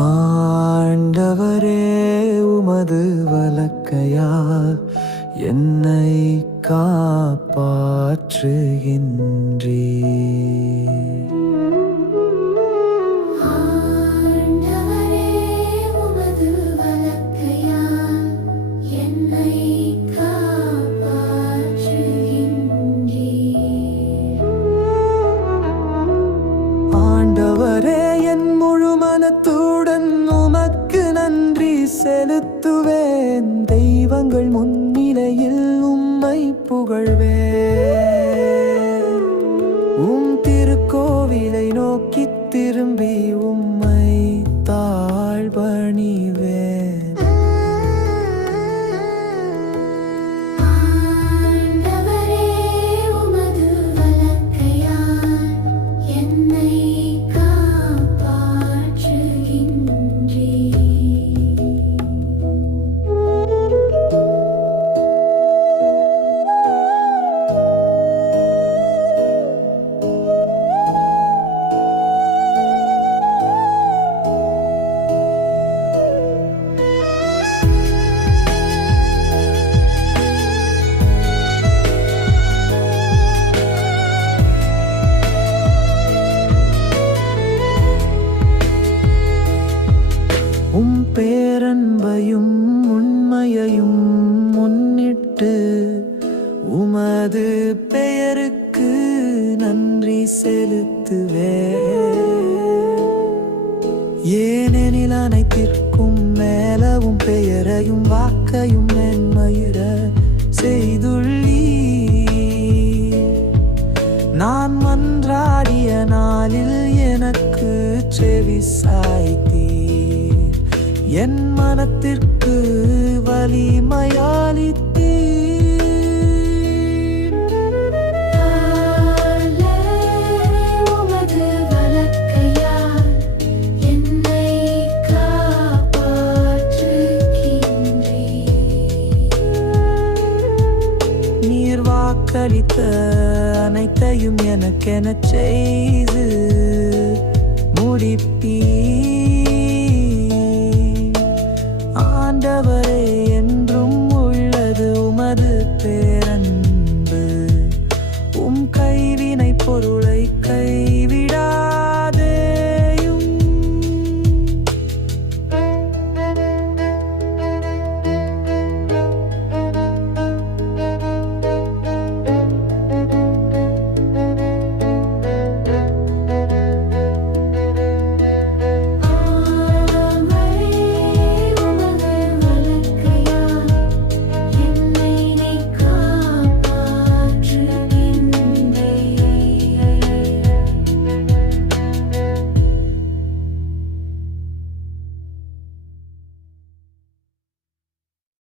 ஆண்டவரே, உமது வலக்கையால் என்னை காப்பாற்றுகின்றீர். ஆண்டவரே, உமது வலக்கையால் என்னை காப்பாற்றுகின்றீர். ஆண்டவரே, என் முழு மனத்துடன் உமக்கு நன்றி செலுத்துவேன். தெய்வங்கள் முன்னிலையில் உம்மை புகழ்வேன். உம் திருக்கோவிலை நோக்கி திரும்பி உம்மை தாழ்பணிவேன். ஆண்டவரே, உமது வலக்கையால் என்னை காப்பாற்றுகின்றீர். உம் பேரன்பையும் உண்மையையும் முன்னிட்டு உமது பெயருக்கு நன்றி செலுத்துவேன். ஏனெனில் அனைத்திற்கும் மேலவும் பெயரையும் வாக்கையும் மென்மயிர செய்துள்ளீர். நான் மன்றாடிய நாளில் எனக்கு செவி சாய்த்தீர். என் மனத்திற்கு வலிமையாலித்தீர். உமது வலக்கையால் என்னை காப்பாற்றுகின்றீர். நீர் வாக்களித்த அனைத்தையும் எனக்கெனச் செய்து முடிப்பீர்.